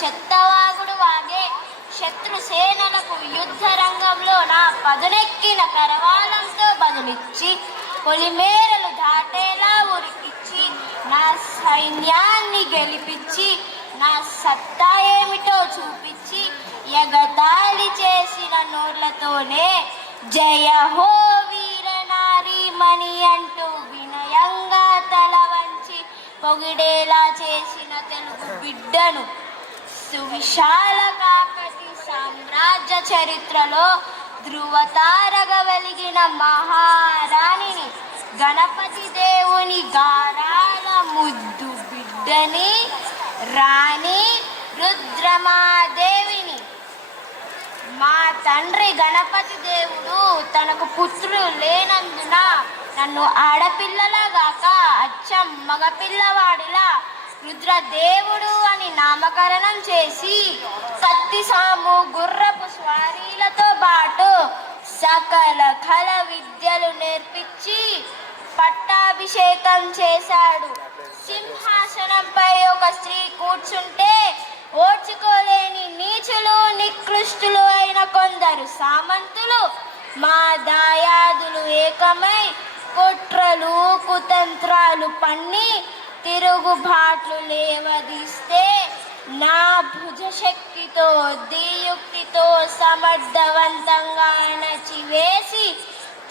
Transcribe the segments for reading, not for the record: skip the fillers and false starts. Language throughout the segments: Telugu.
చెత్తవాగుడు వాగే శత్రు సేనలకు యుద్ధ రంగంలో నా పదునెక్కిన కరవాలంతో బదులిచ్చి పొలిమేరలు దాటేలా ఉరికిచ్చి నా సైన్యాన్ని గెలిపించి నా సత్తా ఏమిటో చూపించి ఎగతాళి చేసిన నోళ్లతోనే జయ హో వీరనారీమణి అంటూ వినయంగా తల వంచి పొగిడేలా చేసిన తెలుగు బిడ్డను. సువిశాల కాకతి సామ్రాజ్య చరిత్రలో ధృవతారగా వెలిగిన మహారాణిని, గణపతి దేవుని గారాల ముద్దు బిడ్డని, రాణి రుద్రమాదేవిని. మా తండ్రి గణపతి దేవుడు తనకు పుత్రులు లేనందున నన్ను ఆడపిల్లలాగాక అచ్చం మగపిల్లవాడిలా రుద్రదేవుడు అని నామకరణం చేసి కత్తిసాము గుర్రపు స్వారీలతో పాటు సకల కళ విద్యలు నేర్పించి పట్టాభిషేకం చేశాడు. సింహాసనంపై ఒక స్త్రీ కూర్చుంటే ఓర్చుకోలేని నీచులు నికృష్టులు అయిన కొందరు సామంతులు మా దాయాదులు ఏకమై కుట్రలు కుతంత్రాలు పన్ని తిరుగుబాట్లు లేవదీస్తే నా భుజశక్తితో దియుక్తితో సమర్థవంతంగా అణచివేసి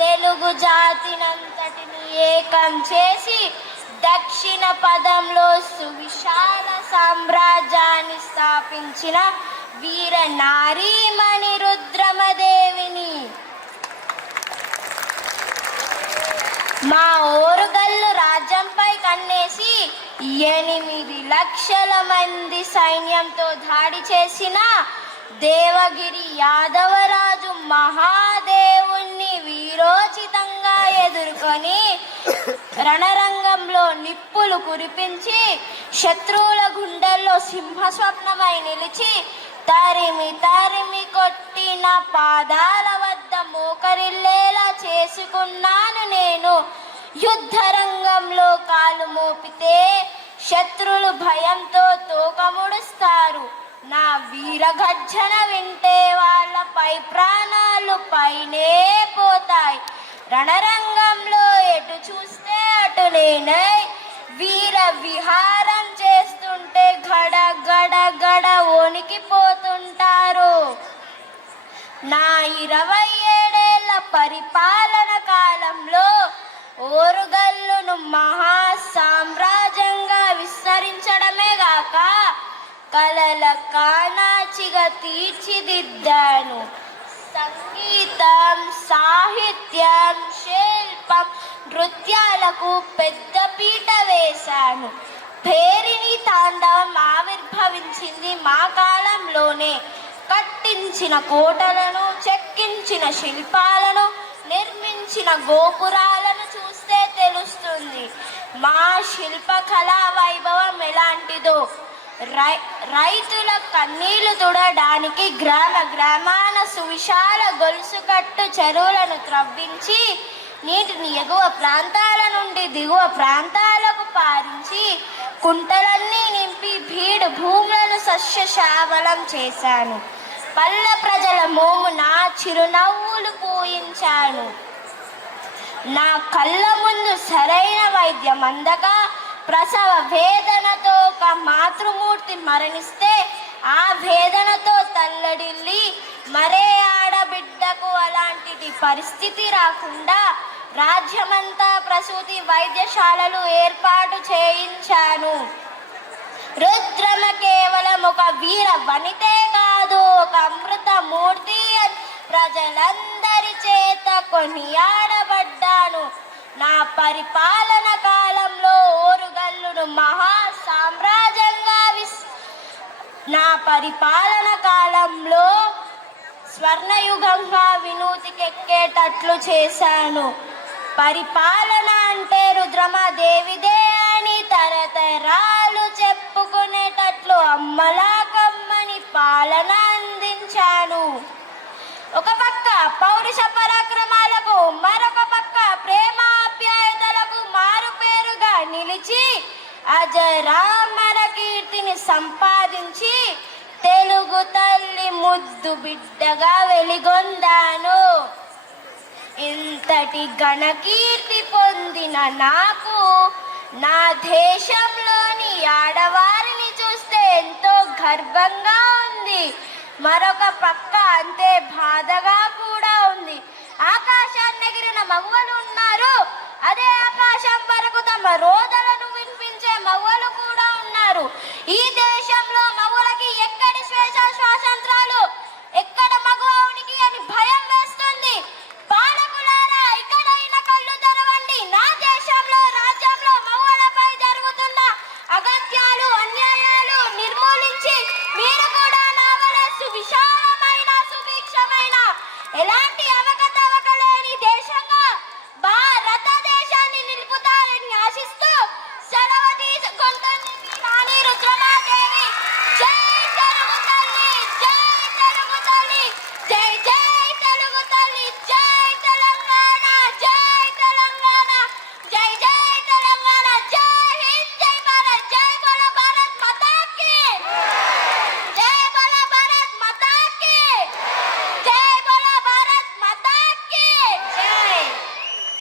తెలుగు జాతినంతటిని ఏకం చేసి దక్షిణ పదంలో సువిశాల సామ్రాజ్యాన్ని స్థాపించిన వీర నారీమణి రుద్రమదేవిని. మా ఓరుగల్లు రాజ్యంపై కన్నేసి 8 లక్షల మంది సైన్యంతో దాడి చేసిన దేవగిరి యాదవరాజు మహాదేవుణ్ణి వీరోచితంగా ఎదుర్కొని రణరంగంలో నిప్పులు కురిపించి శత్రువుల గుండెల్లో సింహస్వప్నమై నిలిచి తరిమి తరిమి కొట్టిన పాదాల వద్ద మోకరిల్లేలా చేసుకున్నాను నేను. యుద్ధరంగంలో కాలు మోపితే శత్రులు భయంతో తోకముడుస్తారు. నా వీరగర్జన వింటే వాళ్ళపై ప్రాణాలు పైనే పోతాయి. రణరంగంలో ఎటు చూస్తే అటు నేనై వీర విహారం చేస్తుంటే గడ గడ గడ వణికిపోతుంటారు. నా 27 ఏళ్ల పరిపాలన కాలంలో ఓరుగల్లును మహా సామ్రాజ్యంగా విస్తరించడమే గాక కలల కానాచిగా తీర్చిదిద్దాను. సంగీతం, సాహిత్యం, శిల్పం, నృత్యాలకు పెద్ద పీట వేశాను. పేరిణి తాండవం ఆవిర్భవించింది మా కాలంలోనే. కట్టించిన కోటలను, చెక్కించిన శిల్పాలను, నిర్మించిన గోపురాలను చూస్తే తెలుస్తుంది మా శిల్పకళా వైభవం ఎలాంటిదో. రైతుల కన్నీళ్లు తుడడానికి గ్రామ గ్రామాన సువిశాల గొలుసు కట్టు చెరువులను త్రవ్వించి నీటిని ఎగువ ప్రాంతాల నుండి దిగువ ప్రాంతాలకు పారించి కుంటలన్నీ నింపి బీడు భూములను సస్యశ్యామలం చేశాను. పల్లె ప్రజల మోమున చిరునవ్వులు పూయించాను. నా కళ్ళ ముందు సరైన వైద్యం అందక ప్రసవ వేదనతో ఒక మాతృమూర్తి మరణిస్తే ఆ వేదనతో తల్లడిల్లి మరే ఆడబిడ్డకు అలాంటి పరిస్థితి రాకుండా రాజ్యమంతా ప్రసూతి వైద్యశాలలు ఏర్పాటు చేయించాను. రుద్రమ కేవలం ఒక వీర వనితే కాదు, ఒక అమృతమూర్తి ప్రజలందరి చేత కొనియాడబడ్డాను. నా పరిపాలన కాలంలో ఓరుగల్లును మహా సామ్రాజ్యంగా నా పరిపాలన కాలంలో స్వర్ణయుగంగా వినూతికెక్కేటట్లు చేశాను. పరిపాలన అంటే రుద్రమాదేవిదే అని తరతరాలు చెప్పుకునేటట్లు అమ్మలా కమ్మని పాలన అందించాను. ఒక పక్క పౌరుష పరాక్రమాలకు, మరొక పక్క ప్రేమాప్యాయతలకు మారు పేరుగా నిలిచి అజరామర కీర్తిని సంపాదించి ముద్దు బిడ్డగా వెలిగొందాను. ఇంతటి ఘనకీర్తి పొందిన నాకు నా దేశంలోని ఆడవారిని చూస్తే ఎంతో గర్వంగా ఉంది. మరొక పక్క అంతే బాధగా కూడా ఉంది. ఆకాశాన్ని ఎగిరిన మగవాళ్ళు ఉన్నారు, అదే ఆకాశం వరకు తమ రోదలను వినిపించే మగవాళ్ళు కూడా ఉన్నారు. ఈ దేశ